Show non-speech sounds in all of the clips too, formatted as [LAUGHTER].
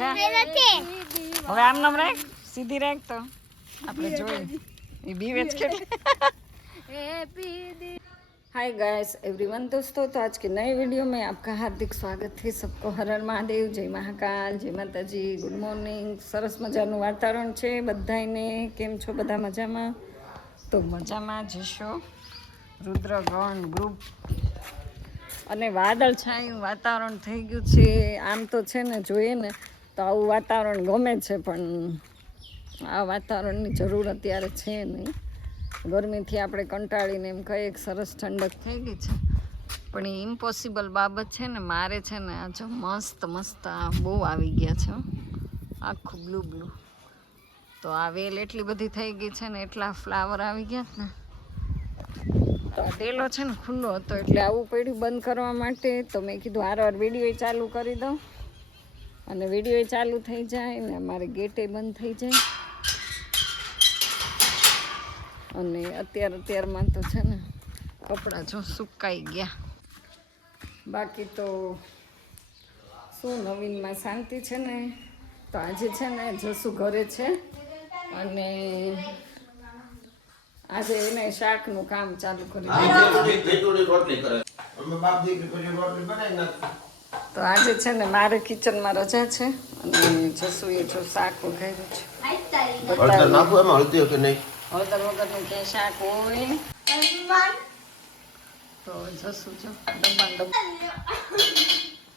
જા હવે આમ નામ રાખ સીધી રાખ તો આપણે જોઈએ એ બીવે જ કેટલી हाय गाइस एवरीवन दोस्तों तो आज के नए वीडियो में आपका हार्दिक स्वागत है सबको હરણ મહાદેવ જય મહાકાલ જય માતાજી ગુડ મોર્નિંગ સરસ મજાનું વાતાવરણ છે બધાને કેમ છો બધા મજામાં તો મજામાં જશો રુદ્રગણ ગ્રુપ અને વાદળ છાયું વાતાવરણ થઈ ગયું છે આમ તો છે ને જોઈએ ને તો આવું વાતાવરણ ગમે છે, પણ આ વાતાવરણની જરૂર અત્યારે છે નહીં. ગરમીથી આપણે કંટાળીને એમ કહીએ કે સરસ ઠંડક થઈ ગઈ છે. પણ એ ઇમ્પોસિબલ બાબત છે ને, મારે છે ને આ જો મસ્ત મસ્ત આ બહુ આવી ગયા છે આખું બ્લુ બ્લુ તો આ વેલ એટલી બધી થઈ ગઈ છે ને, એટલા ફ્લાવર આવી ગયા ને. તો આ ડેલો છે ને ખુલ્લો હતો, એટલે આવું પડ્યું બંધ કરવા માટે. તો મેં કીધું હારવાર વીડિયો ચાલુ કરી દઉં. અને વીડિયો ચાલુ થઈ જાય ને અમારે ગેટે બંધ થઈ જાય. અને અત્યાર અત્યારમાં તો છે ને કપડાં જો સુકાઈ ગયા. બાકી તો શું નવીનમાં શાંતિ છે ને? તો આજે છે ને જસુ ઘરે છે અને આજે એને શાકનું કામ ચાલુ કરી દીધું. તો આજે છે ને મારે કિચનમાં રજા છે અને જસુએ જો શાક વઘાર્યું છે. હળદર નાખું એમાં હળદી કે નહીં? હળદર વગરનું ક્યાંય શાક હોય. તો જસુ જો દબાણ દબાણ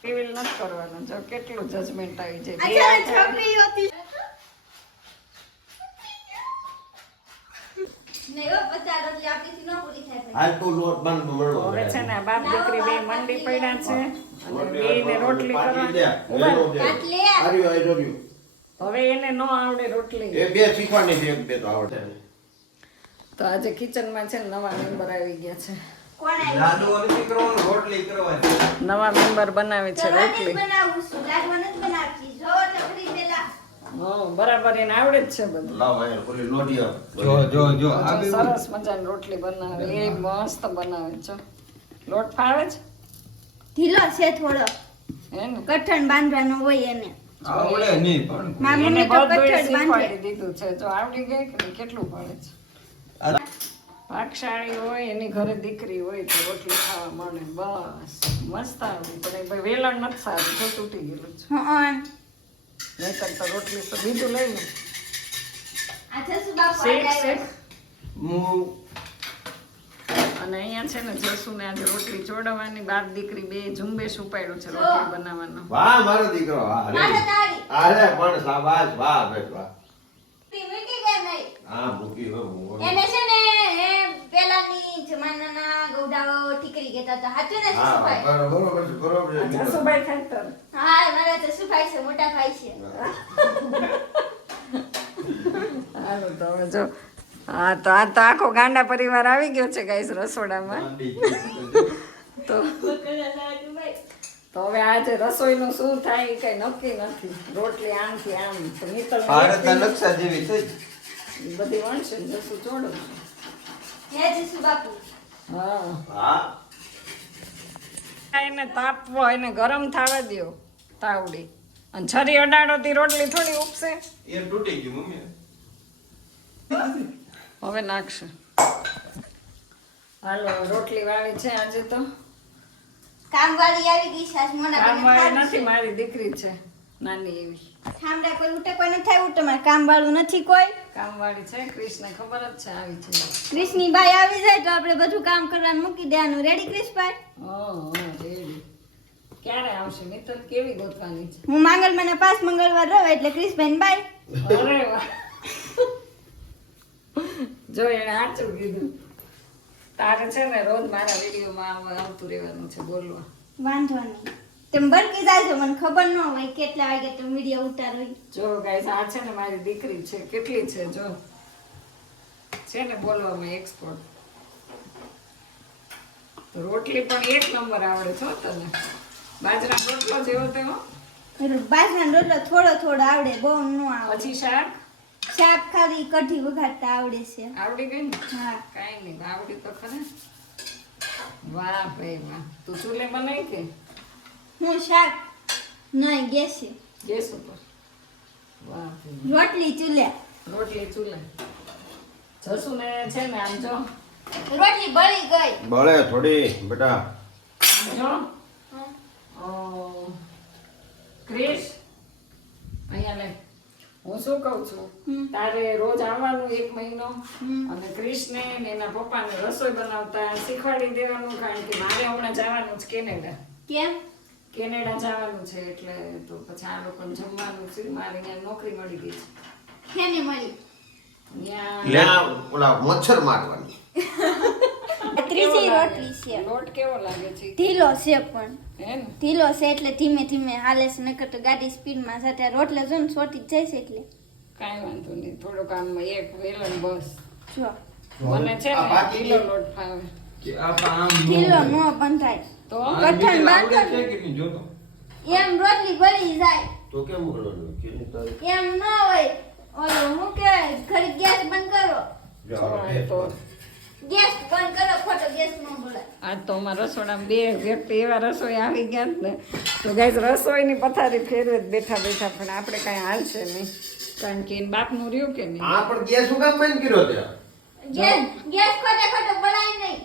રિવીલ નથી કરવાનું જો કેટલું જજમેન્ટ આવી જાય બે હાથ આવે. હાલ તો લોટ બંધ મળવો હવે છે. ને બાપ દીકરી બે મંડી પડ્યા છે. અને રોટલી. હાર્યું, આ જોડ્યું. હવે એને ન આવડે રોટલી. એ બે શીખવાની છે બે તો આવડે. તો આજે કિચનમાં છે ને નવા મેમ્બર આવી ગયા છે. નવા મેમ્બર બનાવે છે રોટલી હા બરાબર એને આવડે જ છે બધું. લાવ આ ઓલી લોઢિયા. જો જો જો જો સરસ મજાની રોટલી બનાવે એ મસ્ત બનાવે છે લોટ ફાવે છે? ઢીલો છે થોડો. કઠણ બાંધવાનો હોય એને. આવડે નહીં પણ મારી મમ્મી તો કઠણ બાંધી. દીધું છે. જો આવડી ગઈ કે કેટલું પડે છે? પાકશાળી હોય એની ઘરે દીકરી હોય તો રોટલી ખાવા મળે. બસ મસ્ત આવડી પણ એ ભાઈ વેલણ નથી સારું તો તૂટી ગયેલું છે. નહીતર તો રોટલી તો બીજું લઈ જસુ હું અને અહીંયા છે ને જસુને આજે રોટલી ચોડવાની બાપ દીકરી બે ઝુંબેશ ઉપાડ્યો છે રોટલી બનાવવાનો. વાહ મારો દીકરો. અરે. પણ વાહ બેટ વાહ. તે મૂકી કે નહીં? હા મૂકી હો, એને છે ને એ પેલાની જમાનાના ગૌડાઓ ઠીકરી કહેતા હતા. સાચું ને હા જસુભાઈ? બરોબર બરોબર બરોબર છે. જસુભાઈ હા મારા છે મોટા ભાઈ છે. હાલો તો હવે જો હા તો આ તો આખો ગાંડા પરિવાર આવી ગયો છે ગાઈસ રસોડામાં. તો તો હવે આજે રસોઈનું શું થાય કઈ નક્કી નથી. રોટલી આમથી આમ તો નીતલ ભારતના નકશા જેવી થઈ. બધી વણશે જશું જોડો ચોડો હે. જસુ બાપુ હા. હા એને તાપવો એને ગરમ થવા દ્યો તાવડી. અને છરી અડાડોથી રોટલી થોડી ઉપસે. એ તૂટી ગયું મમ્મી. હવે નાખશે. હાલો રોટલી વાળી છે આજે તો. કામવાળી આવી ગઈ સાસ મોના કામવાળી નથી મારી દીકરી છે નાની એવી. ઠામડા કોઈ ઉટે કોઈ નથી આવ્યું? કામ કામવાળું નથી કોઈ? કામવાળી છે ક્રિષ્ને ખબર જ છે આવી છે. ક્રિશની બાઈ આવી જાય તો આપણે બધું કામ કરવાનું મૂકી દેવાનું. રેડી હા રેડી ક્યારે આવશે? મિત્ર કેવી ગોતવાની છે? હું માંગલમાના પાસ મંગળવાર રહું એટલે ક્રિશભાઈ બાઈ. અરે વાહ. જો એને સાચું કીધું. તારે છે ને રોજ મારા વિડીયોમાં આવતું રહેવાનું છે બોલવા. વાંધો નહીં. તેમ બરકી જાય છે મને ખબર ન હોય કેટલા વાગે તો વીડિયો ઉતારો જો ગાઈસ આ છે ને મારી દીકરી છે કેટલી છે જો. છે ને બોલવામાં એક્સપર્ટ રોટલી પણ એક નંબર આવડે છો તને. બાજરા રોટલો જેવો તેવો બાજરા રોટલો થોડો થોડો આવડે બહુ ન આવડે. પછી શાક? શાક ખાલી કઢી વઘારતા આવડે છે. આવડી ગઈ ને? હા. કાઈ નહીં આવડી તો ખરે. વાહ ભાઈ વાહ. તું ચૂલે બનાવી કે? હું શાક નહીં ગેસે. ગેસ ઉપર વાહ રોટલી ચૂલે. રોટલી ચૂલે. જસુને છે ને આમ જો. રોટલી બળી ગઈ. બળે થોડી બેટા. જો. ક્રિશ. અહીંયા લે. હું શું કહું છું? તારે રોજ આવવાનું એક મહિનો. અને ક્રિશને ને એના પપ્પાને રસોઈ બનાવતા શીખવાડી દેવાનું કારણ કે મારે હમણાં જવાનું છે કેનેડા. કેમ? કેનેડા જવાનું છે એટલે તો પછી આ લોકોને જમવાનું છે મારે અહીંયા નોકરી મળી ગઈ છે. કેને મળી? ત્યાં ઓલા મચ્છર મારવાની. ત્રીજી રોટલી છે. લોટ કેવો લાગે છે? ઢીલો છે પણ. ઢીલો છે એટલે ધીમે ધીમે હાલે છે નકર તો ગાડી સ્પીડમાં સાથે રોટલે જો ને છોટી જાય છે એટલે. કાંઈ વાંધો નહીં થોડોક આમ એક વેલણ બસ. જો. મને છે ને ઢીલો લોટ ફાવે. ઢીલો ન બંધાય. તો કઠણ બાંધો છે કે નહીં? જોતો એમ રોટલી બળી જાય. તો કેમ કરવાનું કેની તારીખ? એમ ન હોય. ઓલો હું કે ઘર ગેસ બંધ કરો. તો. ગેસ બંધ કરો ખોટો ગેસ ન બોલાય આ તો અમારા રસોડામાં બે વ્યક્તિ એવા રસોઈ આવી ગયા ને. તો ગાઈઝ રસોઈની પથારી ફેરવે જ બેઠા બેઠા પણ આપણે કાંઈ હાલશે નહીં. કારણ કે એને બાપનું રહ્યું કે નહીં? આ પણ ગેસ શું કામ બંધ કર્યો ત્યાં ગેસ ગેસ ખોટે ખોટો બોલાય નહીં.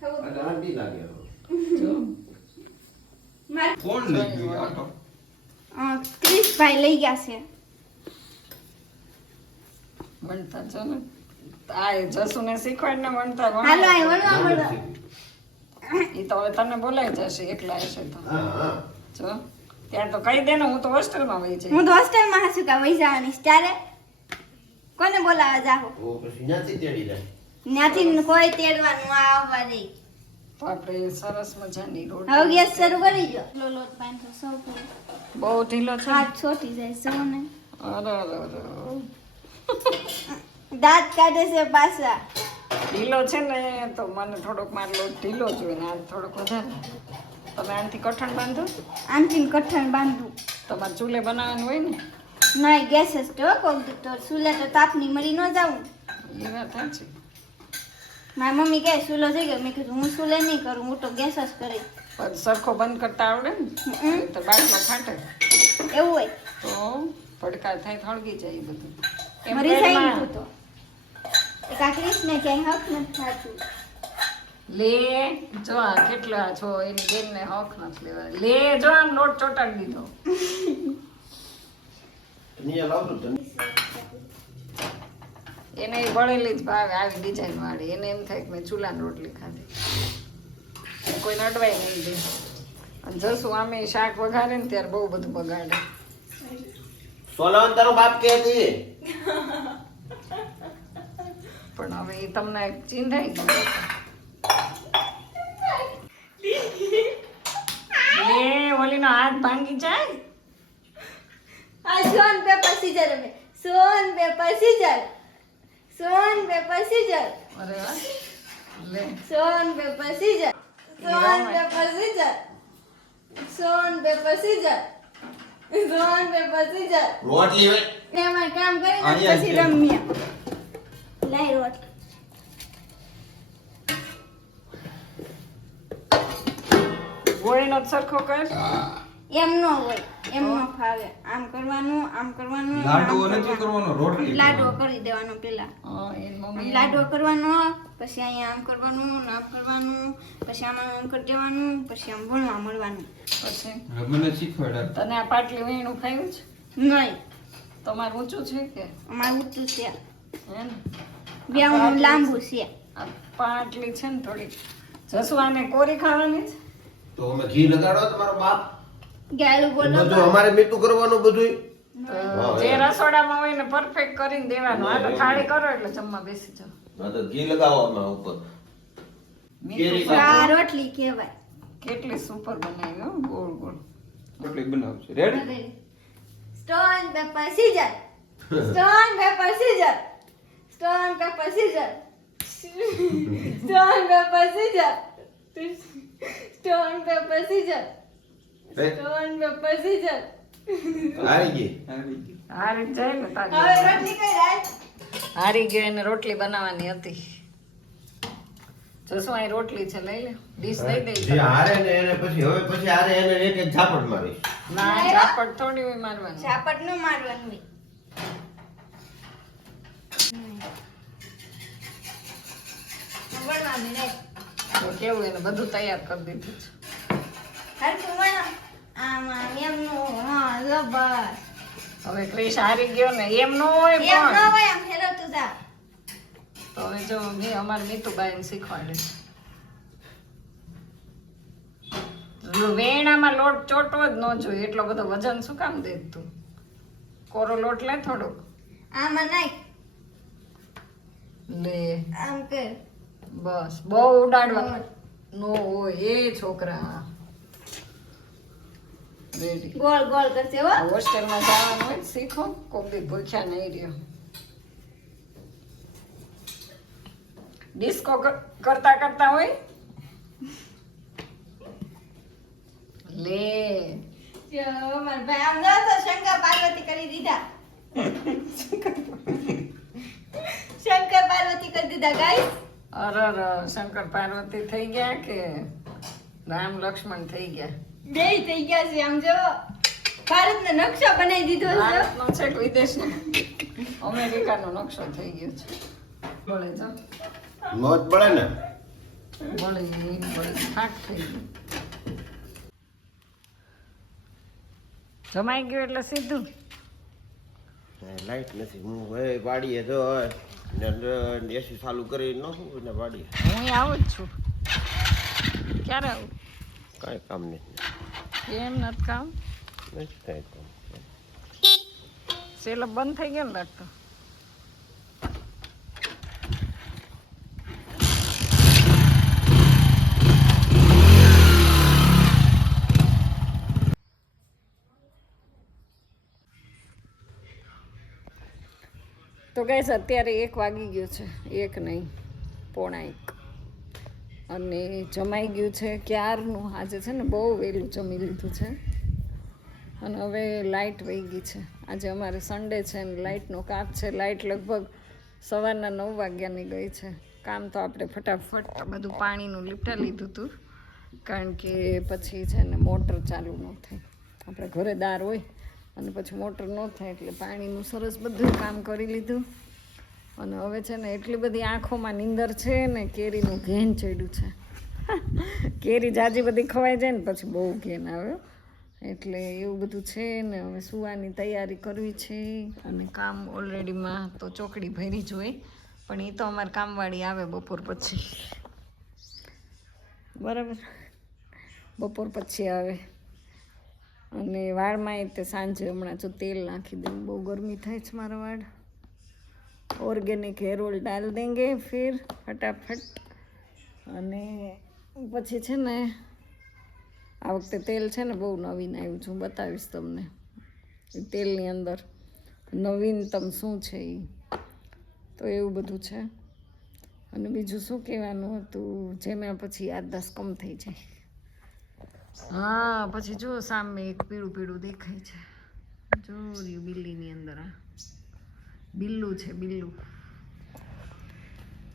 ખબર લાગે કોણ લઈ ગયું આટો ક્રિશભાઈ લઈ ગયા છે. છો ને. આ જસુને શીખવાડ ને વણતા હાલો આ વળવા મળો. એ તો હવે તને બોલાઈ જશે એકલા હશે તો. હા હા જો ત્યાં તો કહી દે ને હું તો હોસ્ટેલમાં વહી જઈ હું તો હોસ્ટેલમાં હશું કે વહી જવાની. ત્યારે કોને બોલાવા જાહો ઓ પછી ત્યાંથી તેડી જાય ત્યાંથી કોઈ તેડવાનું આ આવવા દે. તો આપણે સરસ મજાની હવે ગેસ શરૂ કરી દો લોલો બાંધો સૌ બહુ ઢીલો છે. હાથ છોટી જાય સૌને અરે અરે દાંત કાઢે છે પાછા. ઢીલો છે ને તો મને થોડોક મારો લોટ ઢીલો જોઈએ ને આજ થોડોક વધારે. તમે આનથી કઠણ બાંધો? આમથી કઠણ બાંધવું તમારે ચૂલે બનાવવાનું હોય ને? ના ગેસ જ તો કોક તો ચૂલે તો તાપની મરી ન જાવું એ વાત સાચી. મારી મમ્મી કહે ચૂલો થઈ ગયો. મેં કીધું હું સુલે નહીં કરું હું તો ગેસ જ કરી. પણ સરખો બંધ કરતા આવડે ને? તો બાટલો ફાટે એવું હોય. તો પડકાર થાય થળગી જાય બધું. મરી જાય ને તો કાકરીસ ને ક્યાંય હક નથી થતું. લે જો આ કેટલા છો એની બેનને હક નથી લેવા લે જો આમ લોટ ચોટાડી દીધો. [LAUGHS] એને વળેલી જ ભાવે આવી ડિઝાઇન વાળી. એને એમ થાય કે મેં ચૂલાની રોટલી ખાધી. કોઈ નડવાય નહીં દે અને જસું આમે શાક વઘારે ને ત્યારે બહુ બધું બગાડે. સોલવન તારો બાપ કે હતી? પણ હવે એ તમને ચીંધાઈ ગયું. લે ઓલીનો હાથ ભાંગી જાય. આ stone paper scissor stone paper scissor stone paper scissor અરે વાહ લે. Stone paper scissor stone paper scissor stone paper scissor stone paper scissor રોટલી હોય ને એમાં કામ કરીને પછી. રમ્યા લઈ રોટ. ગોળીનો સરખો કર. એમ ન હોય. એમ ન ફાવે. આમ કરવાનું આમ કરવાનું લાડવો નથી કરવાનો. રોટલી લાડવો કરી દેવાનો પેલા. હા, લાડવો કરવાનો પછી અહીંયા આમ કરવાનું ને આમ કરવાનું પછી આમાં આમ કરી દેવાનું પછી આમ ભણવા મળવાનું. પછી? મને શીખવાડ્યા તને આ પાટલી વીણું ખાયું છે? નહીં. તમારું ઊંચું છે કે? અમારે ઊંચું છે. હે ને? બે ઊંડું લાંબુ છે. આ પાટલી છે ને થોડી જસવાને કોરી ખાવાની છે? તો અમે ઘી લગાડો તમારો બાપ. ગાળું બોલો બધું અમારે મીઠું કરવાનું બધું જે રસોડામાં હોય ને પરફેક્ટ કરીને દેવાનું. આ તો થાળી કરો એટલે જમવા બેસી જાવ હા તો ઘી લગાવો આમાં ઉપર આ રોટલી કહેવાય. કેટલી સુપર બનાવી હો ગોળ ગોળ. રોટલી બનાવશે. Ready stone paper scissor stone paper scissor stone paper scissor stone paper scissor stone paper scissor હારી ગઈ હારી ગઈ. હારી જ જાય ને હવે રોટલી કઈ રાય? હારી ગયો એને રોટલી બનાવવાની હતી. અહીં રોટલી છે લઈ લે. ડીશ દઈ દે. જે હારે ને એને પછી હવે પછી હારે એને એક એક ઝાપટ મારી. ના ઝાપટ થોડી હોય મારવાની. ઝાપટ ન મારવાની. તો કેવું એને બધું તૈયાર કરી દીધું છે. તું વણો આમાં એમનું હા જબર હવે ક્રિશ હારી ગયો ને એમ નો હોય એમ નો હોય આમ ફેરવતું જા. તો હવે જો મેં અમારે મીતુબાઈને શીખવાડે. વેણામાં લોટ ચોટવો જ ન જોઈએ એટલો બધો વજન શું કામ દે તું? કોરો લોટ લે થોડો આમાં નાખ. લે. આમ કે બસ બહુ ઉડાડવા નો હોય એ છોકરા. રેડી. ગોળ ગોળ કરશે હો. હોસ્ટેલમાં જવાનું હોય શીખો કોક બી ભૂખ્યા નહીં રહ્યો. ડિસ્કો કરતા કરતા હોય. લે. મારા ભાઈ આમ ન તો શંકર પાર્વતી કરી દીધા. શંકર પાર્વતી કરી દીધા ગાઈસ અરર શંકર પાર્વતી થઈ ગયા કે રામ લક્ષ્મણ થઈ ગયા? બે થઈ ગયા છે આમ જો ભારતનો નકશો બનાવી દીધો છે. ભારતનો છે કે વિદેશનો? અમેરિકાનો નકશો થઈ ગયો છે. બોલે તો. મોત પડે ને? બોલે બોલે ફાટ થઈ ગયો. જમાઈ ગયું એટલે સીધું? લાઈટ નથી હું હવે વાડીએ તો એસી ચાલુ કરી નાખું ને વાડીએ. હું આવું જ છું. ક્યારે આવું? કાંઈ કામ નહીં એમ નથી કામ નથી થાય કામ સેલો બંધ થઈ ગયો ને લાગતો તો ગઈ અત્યારે એક વાગી ગયો છે. એક નહીં પોણા એક. અને જમાઈ ગયું છે, ક્યારનું? આજે છે ને બહુ વહેલું જમી લીધું છે. અને હવે લાઇટ વહી ગઈ છે. આજે અમારે સન્ડે છે અને લાઇટનો કાપ છે. લાઇટ લગભગ સવારના નવ વાગ્યાની ગઈ છે. કામ તો આપણે ફટાફટ બધું પાણીનું લીપટા લીધું હતું કારણ કે પછી છે ને મોટર ચાલુ ન થાય. આપણે ઘરે દાર હોય અને પછી મોટર ન થાય એટલે પાણીનું સરસ બધું કામ કરી લીધું. અને હવે છે ને એટલી બધી આંખોમાં નીંદર છે ને કેરીનું ઘેન ચડ્યું છે. કેરી જાજી બધી ખવાઈ જાય ને પછી બહુ ઘેન આવે. એટલે એવું બધું છે ને હવે સુવાની તૈયારી કરવી છે અને કામ ઓલરેડીમાં તો ચોકડી ભરી હોય પણ એ તો અમારે કામવાળી આવે બપોર પછી. બરાબર? બપોર પછી આવે. અને વાળમાં તે સાંજે હમણાં જો તેલ નાખી દઉં. બહુ ગરમી થાય છે મારા વાળ. ઓર્ગેનિક હેર ઓઇલ ડાલ દેંગે ફિર ફટાફટ. અને પછી છે ને, આ વખતે તેલ છે ને બહુ નવીન આવ્યું છે, બતાવીશ તમને. એ તેલની અંદર નવીનતમ શું છે એ તો એવું બધું છે. અને બીજું શું કહેવાનું હતું જેમાં પછી યાદદાસ્ત કમ થઈ જાય. હા, પછી જો સામે એક પીળું પીળું દેખાય છે. જો બિલ્લીની અંદર આ. બિલ્લું છે, બિલ્લું.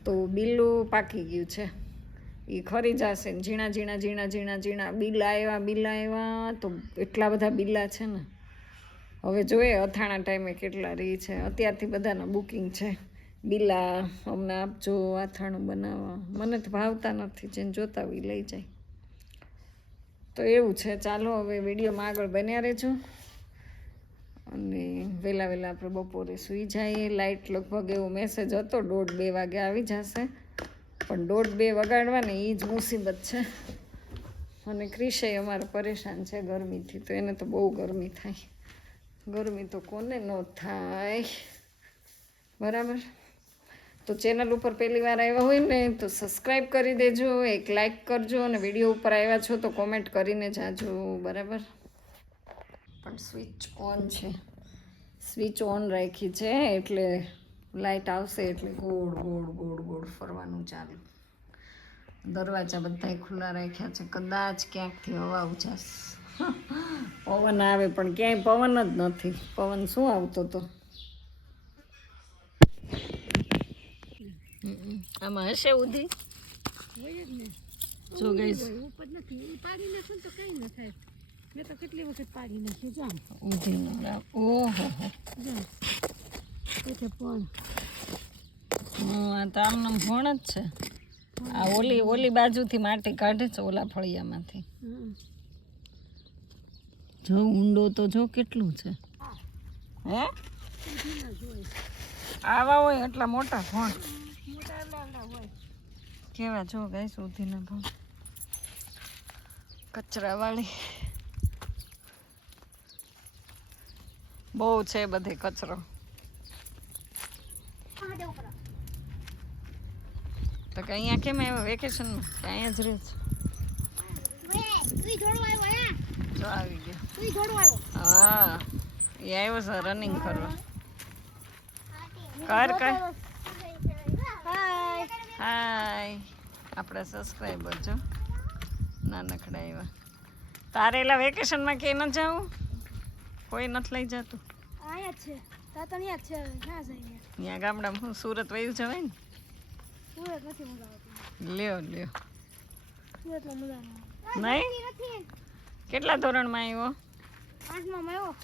તો બિલ્લું પાકી ગયું છે. એ ખરી જશે ઝીણા ઝીણા ઝીણા ઝીણા ઝીણા. બિલ્લા આવ્યા બિલા આવ્યા તો એટલા બધા બિલ્લા છે ને. હવે જોઈએ અથાણા ટાઈમે કેટલા રહી છે. અત્યારથી બધાના બુકિંગ છે. બિલા અમને આપજો અથાણું બનાવવા. મને તો ભાવતા નથી, જેને જોતા હોય લઈ જાય. તો એવું છે. ચાલો, હવે વિડીયોમાં આગળ બન્યા રહેજો. અને વહેલા વહેલા આપણે બપોરે સૂઈ જઈએ. લાઇટ લગભગ એવો મેસેજ હતો, દોઢ બે વાગે આવી જશે. પણ દોઢ બે વગાડવાને એ જ મુસીબત છે. અને ક્રિષય અમારે પરેશાન છે ગરમીથી, તો એને તો બહુ ગરમી થાય. ગરમી તો કોને ન થાય. બરાબર? તો ચેનલ ઉપર પહેલી વાર આવ્યા હોય ને, તો સબસ્ક્રાઈબ કરી દેજો, એક લાઇક કરજો અને વીડિયો ઉપર આવ્યા છો તો કોમેન્ટ કરીને જાજો. બરાબર? પણ સ્વિચ ઓન છે. સ્વિચ ઓન રાખી છે એટલે લાઇટ આવશે એટલે ગોળ ગોળ ગોળ ગોળ ફરવાનું ચાલુ. દરવાજા બધાય ખુલ્લા રાખ્યા છે. કદાચ ક્યાંકથી હવા ઉજાસ. પવન આવે પણ ક્યાંય પવન જ નથી. પવન શું આવતો તો? આમાં હશે ઉધી? જો ગઈશ મેં તો કેટલી વખત પાડી નાખ્યું જામ. ઓહો. એટલે પણ. આ તો આમનામ ભણ જ છે. આ ઓલી ઓલી બાજુથી માટી કાઢે છે ઓલા ફળિયામાંથી. જો ઊંડો તો જો કેટલું છે. હે? આવા હોય એટલા મોટા ભણ. કેવા જો ગાય સુધીના ભણ. કચરાવાળી. બહુ છે બધે કચરો. તો કે અહીંયા કેમ આવ્યો? વેકેશનમાં કે અહીંયા જ રહે છે? જો આવી ગયો. હા એ આવ્યો છે રનિંગ કરવા. કર કર. હાય આપણા સબસ્ક્રાઈબર જો. નાનકડા એવા તારે એલા વેકેશનમાં કે ન જાવું? કોઈ નથી લઈ જતું. અહીંયા છે. તાતા જ છે. ના જાય અહીંયા. ગામડામાં હું સુરત વયું જવાય ને? સુરત નથી મજા આવતી લ્યો લ્યો. સુરતમાં મજા નહીં? કેટલા ધોરણમાં આવ્યો? આઠમાં આવ્યો.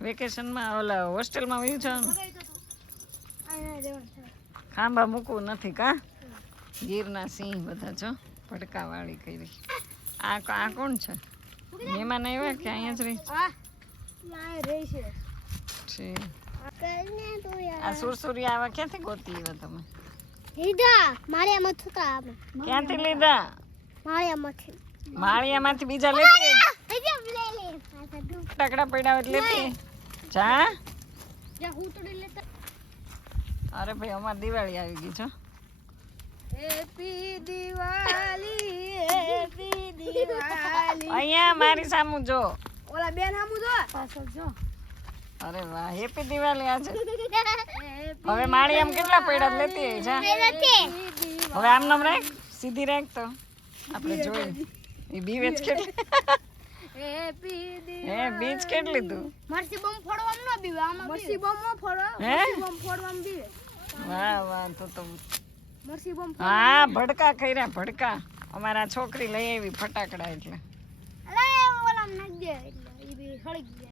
વેકેશનમાં ઓલા હોસ્ટેલમાં વયું જવાનું? અહીંયા ખાંભા મૂકવું નથી કા? ગીરના સિંહ બધા છો ભડકાવાળી કરી. આ કો- આ કોણ છે? મહેમાન આવ્યા કે અહીંયા જ અહીંયા રહી છે. છે આ સુરસુરિયા આવા ક્યાંથી ગોતી આવ્યા તમે? હીધા મારે થતા આપણે ક્યાંથી લીધા? મારે માળિયામાંથી બીજા લેતી? ટકડા પડ્યા લેતી? જા. અરે ભાઈ અમાર દિવાળી આવી ગઈ છો હેપી દિવાળી હેપી દિવાળી અહીંયા મારી સામું જો. ઓલા બેન હામુ જો પાછળ જો. અરે વાહ હેપી દિવાળી આજે. [LAUGHS] હવે માળિયામાં કેટલા પૈડા લેતી હોય છે હવે આમ નામ રાખ સીધી રાખ તો. આપણે જોઈએ. એ બીવે જ કેટલી? હેપી હે બીજ કેટલી તું? મરસી બમ ફોડવામ ન બીવે આમાં મરસી બોમ્બ ન ફોડો મરસી બોમ્બ ફોડવામ બીવે વાહ વાહ તો તો મરસી બોમ્બ હા ભડકા કર્યા ભડકા. અમારા છોકરી લઈ આવી ફટાકડા એટલે. અરે ઓલામ નાખ દે. બી હળી ગયા.